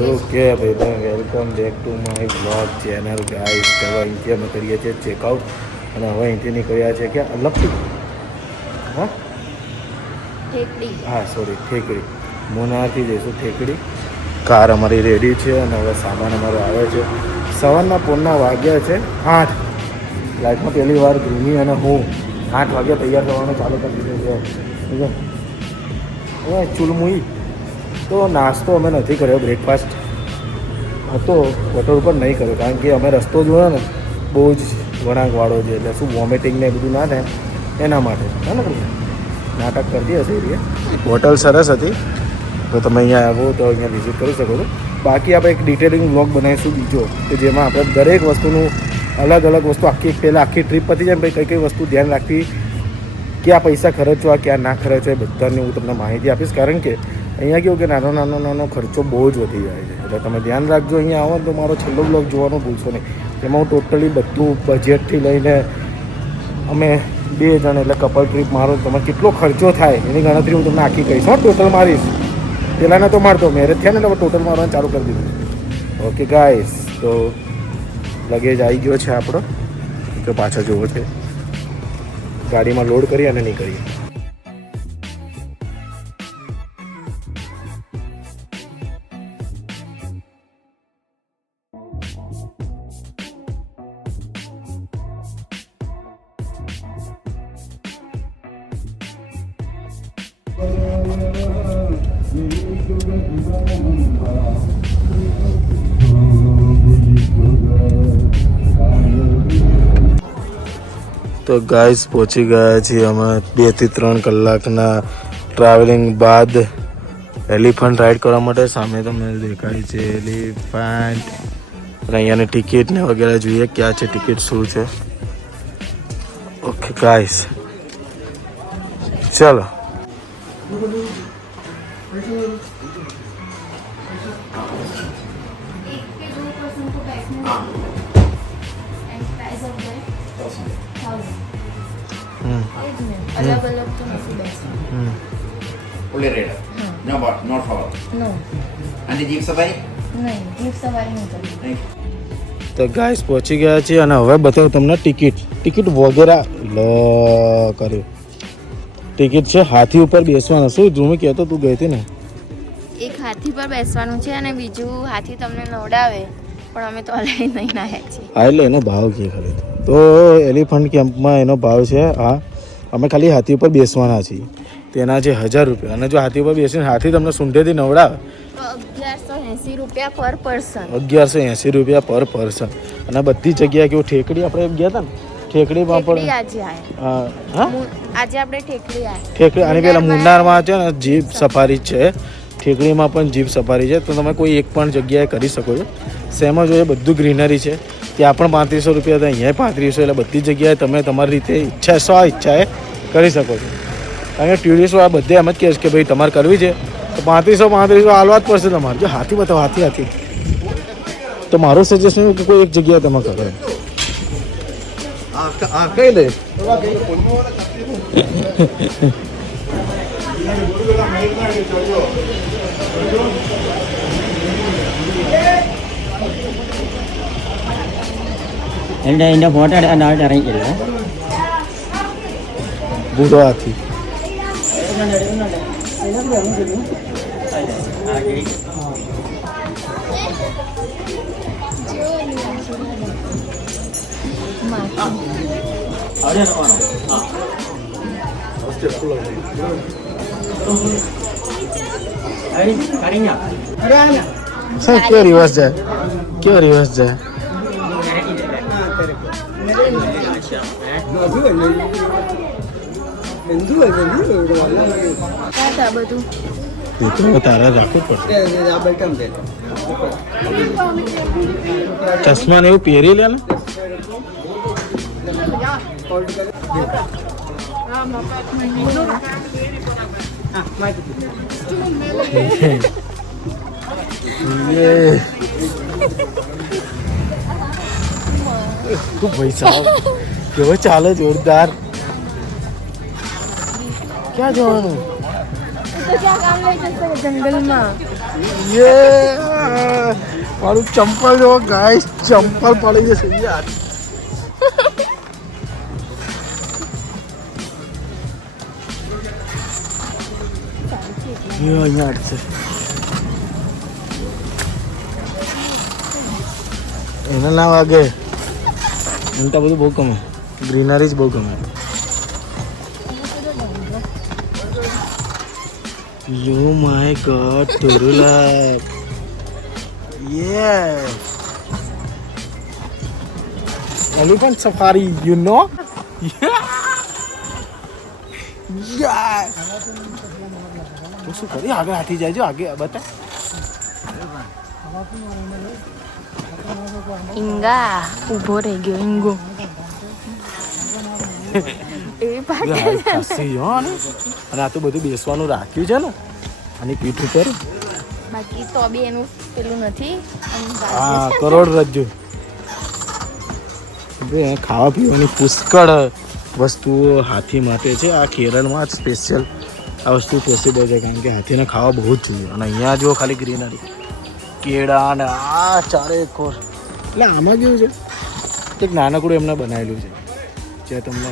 સો કે ભાઈ welcome back to my blog channel guys. તો અહીંથી અમે કરીએ છીએ ચેકઆઉટ અને હવે અહીંથી નીકળ્યા છે કે લપટી હા ઠેકડી. હા સોરી ઠેકડી. મુનારથી જઈશું ઠેકડી. કાર અમારી રેડી છે અને હવે સામાન અમારો આવે છે. સવારના પોરના વાગ્યા છે 8. લાઈફમાં પહેલી વાર ગૃહિણી અને હું 8 વાગે તૈયાર થવાનું ચાલુ કરી દીધું છે. હવે ચૂલમુઈ તો નાસ્તો અમે નથી કર્યો, બ્રેકફાસ્ટ હતો હોટલ ઉપર નહીં કર્યો કારણ કે અમે રસ્તો જોયો ને બહુ જ વળાંકવાળો છે એટલે શું વોમિટિંગ ને બધું ના થાય એના માટે હા ને નાટક કરતી હશે એ. હોટલ સરસ હતી તો તમે અહીંયા આવો તો અહીંયા વિઝિટ કરી શકો છો. બાકી આપણે એક ડિટેલિંગ વ્લોગ બનાવીશું બીજો કે જેમાં આપણે દરેક વસ્તુનું અલગ અલગ વસ્તુ પહેલાં આખી ટ્રીપ પતી જાય ભાઈ કઈ કઈ વસ્તુ ધ્યાન રાખવી, ક્યાં પૈસા ખર્ચવા ક્યાં ના ખર્ચવા એ બધાની હું તમને માહિતી આપીશ. કારણ કે અહીંયા કેવું કે નાનો ખર્ચો બહુ જ વધી જાય છે એટલે તમે ધ્યાન રાખજો. અહીંયા આવો તો મારો છેલ્લો બ્લોગ જોવાનું ભૂલશો નહીં. એમાં હું ટોટલી બધું બજેટથી લઈને અમે 2 જણ એટલે કપલ ટ્રીપ મારો તમે કેટલો ખર્ચો થાય એની ગણતરી હું તમને આખી કહીશ. ટોટલ મારીશ. પહેલાંને તો મારતો મેરેજ થયા ને એટલે ટોટલ મારવાનું ચાલુ કરી દીધું. ઓકે ગાઈસ, તો લગેજ આવી ગયો છે આપણો તો પાછા જોવો છે. ગાડીમાં લોડ કરી અને નીકળીએ. તો ગાઈસ પહોંચી ગયા છીએ અમે 2 થી 3 કલાકના ટ્રાવેલિંગ બાદ એલિફન્ટ રાઈડ કરવા માટે. સામે તમને દેખાય છે એલિફન્ટ અને અહીંયાની ટિકિટ ને વગેરે જોઈએ ક્યાં છે ટિકિટ શું છે. ઓકે ગાઈસ ચલો. अलग अलग तो नहीं बैठना. Only radar. No, but not for. No. And the jeep safari? नहीं, जीप सवारी नहीं करनी. Like, તો ગાઈસ પહોંચી ગયા છીએ અને હવે બતાવું તમને ટિકિટ વગેરે કર્યું. ટિકિટ છે હાથી ઉપર બેસવાનું. શું ધ્રુમી કહેતો તું ગઈ હતી ને? એક હાથી પર બેસવાનું છે અને બીજું હાથી તમને નવડાવે પણ અમે તો અલાઈ નહીં નાયા છીએ. હા એટલે એનો ભાવ કે ખરી તો એલિફન્ટ કેમ્પમાં એનો ભાવ છે હા અમે ખાલી હાથી ઉપર બેસવાના છીએ તેના છે 1000 રૂપિયા. અને જો હાથી ઉપર બેસીને હાથી તમને સૂંઢેથી નવડાવે તો 1180 રૂપિયા પર પર્સન. 1180 રૂપિયા પર પર્સન. અને બધી જગ્યાએ કેવું ઠેકડી આપણે ગયા હતા ને ઠેકડીમાં પણ આજે આયા. હા આજે આપણે ઠેકડી આયા. ઠેકડી અને પેલા મુન્નારમાં છે ને જીપ સફારી છે, ઠેકડીમાં પણ જીપ સફારી છે. તો તમે કોઈ એક પણ જગ્યાએ કરી શકો છો. સેમ જ હોય બધું ગ્રીનરી છે. ત્યાં પણ 3500 રૂપિયા હતા, અહીંયા 3500. એટલે બધી જગ્યાએ તમે તમારી રીતે ઈચ્છાએ કરી શકો છો. કારણ કે ટુરિસ્ટો આ બધે એમ જ કહે છે કે ભાઈ તમારે કરવી છે તો 3500 હાલવા જ પડશે તમારે. જો હાથી બતાવો હાથી તો મારું સજેશન કે કોઈ એક જગ્યાએ તમે કરો. કઈ લે എൻ്റെ ഫോട്ടോ എടുക്കാൻ ഇറങ്ങിക്കില്ല. બુઢો હાથી. કેવો રિવર્સ જાય બધું તારા રાખવું પડશે. ચશ્મા ને એવું પહેરી લે ને. ભાઈ સાહેબ કેવો ચાલે જોરદાર. ક્યાં જવાનું? તો ક્યાં કામ લઈ જશે જંગલમાં? મારું ચંપલ જો ગાઈસ, ચંપલ પડી જશે યાર. અહીંયા છે એને ના વાગે. મને તો બધું બહુ ગમે, ગ્રીનરી જ બહુ ગમે. યો માય ગોડ, ટુરુલા. Elephant safari, you know. તું શું કરી આગળ હાથી જાય છે, આગળ બતા. ઈંગા ઊભો રહી ગયો, ઈંગો એવી પાટે અને આ તો બધું બેસવાનું રાખ્યું છે ને આની પીઠ ઉપર. બાકી તો બી એનું પેલું નથી. હા, કરોડરજ્જુ. ખાવા પીવાની પુષ્કળ વસ્તુઓ હાથી માટે છે. આ કેરળમાં જ સ્પેશિયલ આ વસ્તુ પોસિબલ છે, કારણ કે હાથીને ખાવા બહુ જ જોઈએ. અને અહીંયા જુઓ ખાલી ગ્રીનરી, કેળા અને આ ચારે કોર. એટલે આમાં કેવું છે, એક નાનકડું એમને બનાવેલું છે જ્યાં તમને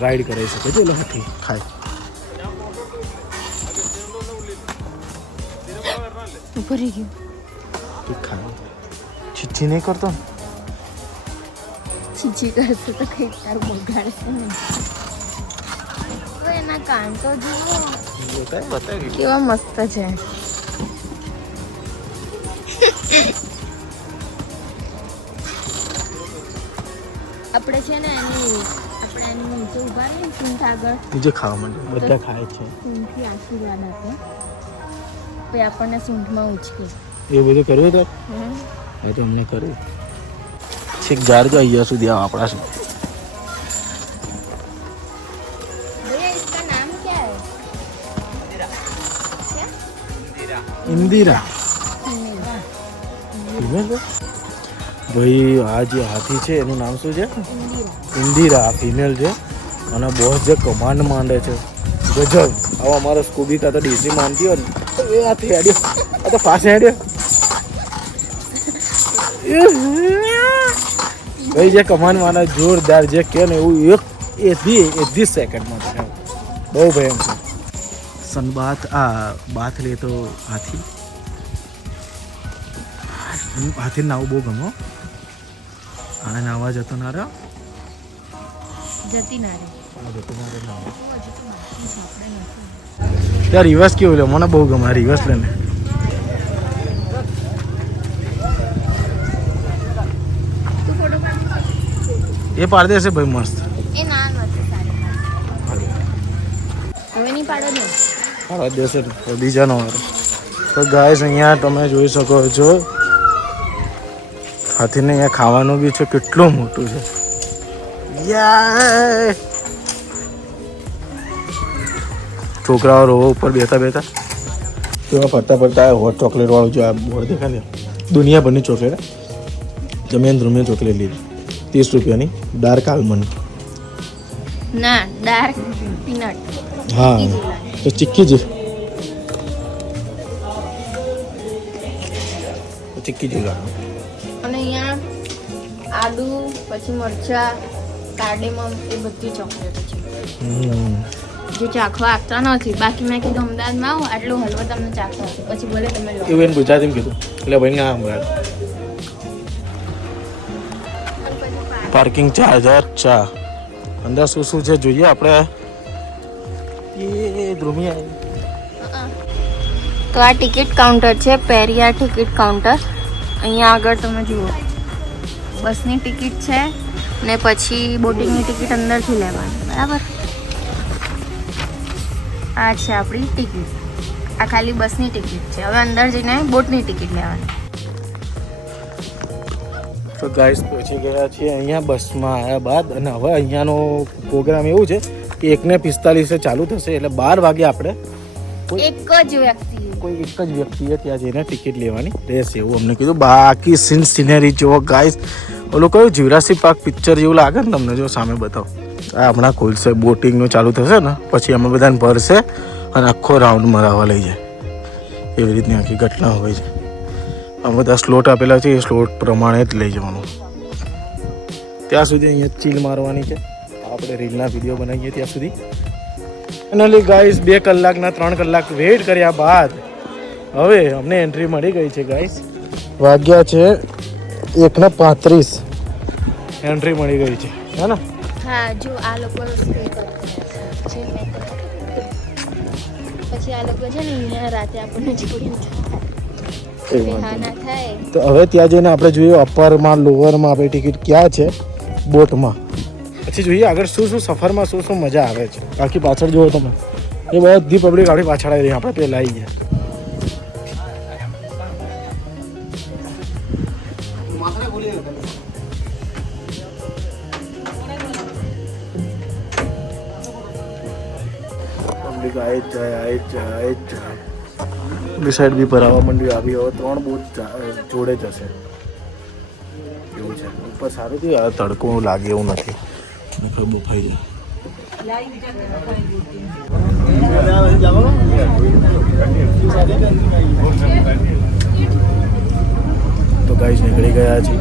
રાઈડ કરાવી શકે છે. એટલે હાથી ખાય. ઊભો રહી ગયો. ખાય છીછી નહીં કરતો ને. છીછી કરશે તો કઈ તારું બગાડશે ને. એના કાન તો જુઓ કેવા મસ્ત છે. આપણે છે ને આપણે એની નીચે ઉભા રહીને સૂંઠ આગળ નીચે ખાવા માંડે, બધા ખાય છે. સૂંઠથી આશીર્વાદ આપે, પછી આપણને સૂંઠમાં ઉચકે. એ બધું કરવું તો એ તો અમને કર્યું. છેક ઝાડ તો અહીંયા સુધી આવ આપણા સુધી. ઇન્દિરા. ભાઈ આ જે હાથી છે એનું નામ શું છે? ઇન્દિરા. ફિમેલ છે અને બોસ જે કમાન્ડ માંડે છે ગજબ. આવો અમારો સ્કૂબી કા તો ડીસી માનતી હોય ને એ આ હેડ્યો, આ તો ફાસ હેડ્યો. ભાઈ જે કમાન્ડ માને જોરદાર જે કે ને એવું એક દી સેકન્ડમાં છે. બહુ ભયંકર. સનબાથ બાથ લે તો હાથી. હાથી નાવું બહુ ગમો. આ નાવા જતો ના રહ્યો, જતી ના રે. ત્યાં રિવર્સ કેવું લે, મને બહુ ગમે રિવર્સ લઈને. એ પાડી દેશે ભાઈ મસ્ત. એ ના નથી સારી. હવે નહીં પાડો ને. પાડી દેશે બીજાનો વારો. તો ગાઈસ અહીંયા તમે જોઈ શકો છો હાથીને અહીંયા ખાવાનું બી છે. કેટલું મોટું છે. છોકરાઓ રોવો ઉપર બેઠા બેઠા તો ફરતા ફરતા હોટ ચોકલેટ વાળું જો આ બોર્ડ દેખાય છે, દુનિયાભરની ચોકલેટ. જમીન ધ્રુમિયા ચોકલેટ લીધી 30 રૂપિયાની, ડાર્ક આલમંડ. ના, ડાર્ક પીનટ. હા તો ચીક્કી જ ચીક્કી જ લાગે. અને અહીંયા આદુ, પછી મરચા, કાર્ડેમમ એ બધી ચોકલેટો છે જે ચાખવા આપતા નથી. બાકી મેં કીધું અમદાવાદમાં આવો આટલો હલવો તમને ચાખવા આપે, પછી ભલે તમે લો. એવું એને ગુજરાતીમાં કીધું એટલે ભાઈ ના સંભળાય. Parking charge. અચ્છા, અંદર શું શું છે જોઈએ આપણે. એ ધ્રુમિયા. તો આ ટિકિટ કાઉન્ટર છે, પેરિયા ટિકિટ કાઉન્ટર. અહીંયા આગળ તમે જુઓ બસની ટિકિટ છે ને પછી બોટિંગની ટિકિટ અંદરથી લેવાની, બરાબર. આ છે આપણી ટિકિટ. આ ખાલી બસની ટિકિટ છે. હવે અંદર જઈને બોટની ટિકિટ લેવાની. તો ગાઈસ પહોંચી ગયા છીએ અહીંયા બસમાં આવ્યા બાદ. અને હવે અહીંયાનો પ્રોગ્રામ એવું છે કે 1:45 ચાલુ થશે, એટલે 12 વાગે આપણે કોઈ એક જ વ્યક્તિએ ત્યાં જઈને ટિકિટ લેવાની રહેશે એવું અમને કીધું. બાકી સિનેરી જુઓ ગાઈસ. ઓલું કયું જ્યુરાસિક પાર્ક પિક્ચર જેવું લાગે ને તમને, જો સામે બતાવો. આ હમણાં ખુલશે, બોટિંગનું ચાલુ થશે ને પછી અમે બધાને ભરશે અને આખો રાઉન્ડ મરાવવા લઈ જાય. એવી રીતની આખી ઘટના હોય છે. આ બધા સ્લોટ આપેલા છે, એ સ્લોટ પ્રમાણે જ લઈ જવાનું. ત્યાં સુધી અહીંયા ચીલ મારવાની છે. આપણે રીલના વિડીયો બનાવીએ ત્યાં સુધી. ફાઇનલી ગાઈસ 2 કલાકના 3 કલાક વેઇટ કર્યા બાદ હવે અમને એન્ટ્રી મળી ગઈ છે ગાઈસ. વાગ્યા છે 1:35. એન્ટ્રી મળી ગઈ છે, હે ને? હા, જો આ લોકો સ્ટે કરતા છે મેં પછી આ લોકો છે ને અહીંયા રાતે આપણને જોઈને હા ના થાય. તો હવે ત્યાં જઈને આપણે જોઈએ અપરમાં લોઅરમાં આપણી ટિકિટ ક્યાં છે બોટમાં. પછી જોઈએ આગળ શું શું સફરમાં શું શું મજા આવે છે. બાકી પાછળ જુઓ તમે, એ બધી પબ્લિક આપણી પાછળ આવી રહી, આપણે પહેલાં આવી ગયા. પબ્લિક આવી જ જાય. પેલી સાઈડ બી ભરાવા માંડ્યું. આવી હવે 3 બોટ જોડે જ હશે એવું છે. ઉપર સારું થયું, આ તડકો લાગે એવું નથી, બફાઈ જાય. તો ગાઈસ નીકળી ગયા છે.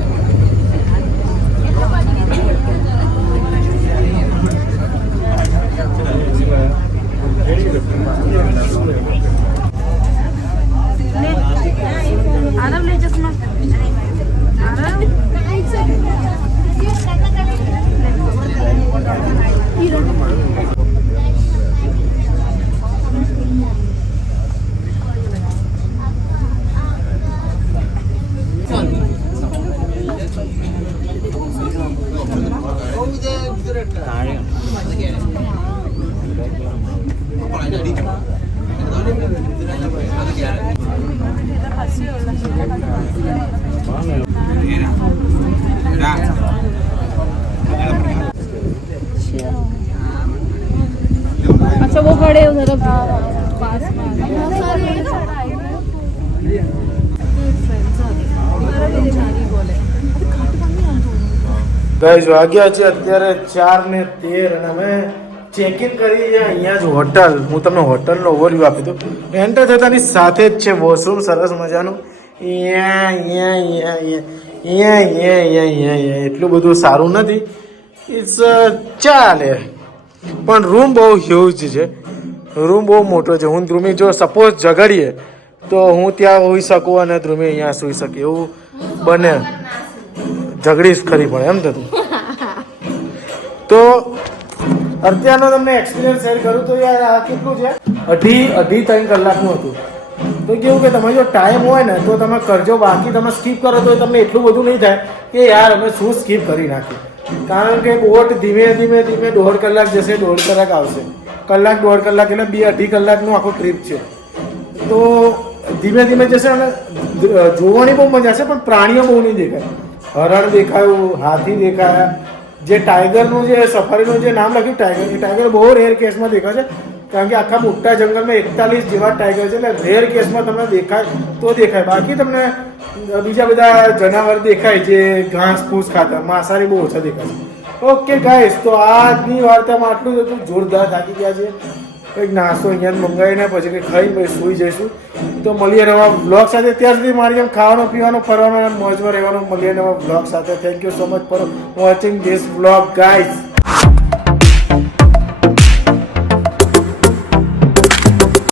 अच्छा वो बड़े उधर पास ગાઈસ વાગ્યા છે અત્યારે 4:13 અને અમે ચેક ઇન કરી છે અહીંયા જ હોટલ. હું તમને હોટલનો ઓવરવ્યૂ આપી દઉં. એન્ટર થતાની સાથે જ છે વોશરૂમ સરસ મજાનું. એટલું બધું સારું નથી, ઇટ્સ ચાલે, પણ રૂમ બહુ હ્યુજ છે. રૂમ બહુ મોટો છે. હું ધ્રુમી જો સપોઝ ઝઘડીએ તો હું ત્યાં હોઈ શકું અને ધ્રુમી અહીંયા સૂઈ શકે એવું બને. ઝઘડીશ ખરી પણ એમ થતું. તો અત્યારનો તમને એક્સપિરિયન્સ શેર કરું તો યાર આ કેટલું છે, 2.5-3 કલાકનું હતું. તો કેવું કે તમે જો ટાઈમ હોય ને તો તમે કરજો, બાકી તમે સ્કીપ કરો તો તમને એટલું બધું નહીં થાય કે યાર અમે શું સ્કીપ કરી નાખ્યું. કારણ કે બોટ ધીમે ધીમે 1.5 કલાક જશે, 1.5 કલાક આવશે, 1-1.5 કલાક એટલે 2-2.5 કલાકનું આખું ટ્રીપ છે. તો ધીમે ધીમે જશે અને જોવાની બહુ મજા છે, પણ પ્રાણીઓ બહુ નહીં દેખાય. હરણ દેખાયું, હાથી દેખાયા. જે ટાઈગરનું જે સફારીનું જે નામ લખ્યું ટાઈગર, એ ટાઈગર બહુ રેર કેસમાં દેખાય છે. કારણ કે આખા મોટા જંગલમાં 41 જેવા ટાઈગર છે, એટલે રેર કેસમાં તમને દેખાય તો દેખાય. બાકી તમને બીજા બધા જનાવર દેખાય જે ઘાસ ફૂસ ખાતા, માંસાહારી બહુ ઓછા દેખાય. ઓકે ગાઈસ, તો આજની વાર્તામાં આટલું જ હતું. જોરદાર થાકી ગયા છે. કંઈક નાસ્તો અહીંયા જ મંગાવીને પછી કંઈક ખાઈ પછી સૂઈ જઈશું. તો મળીએ નવા બ્લોગ સાથે. ત્યાં સુધી મારી જેમ ખાવાનું પીવાનું ફરવાનું મોજમાં રહેવાનું. મળીએ નવા બ્લોગ સાથે. Thank you so much for watching this blog guys.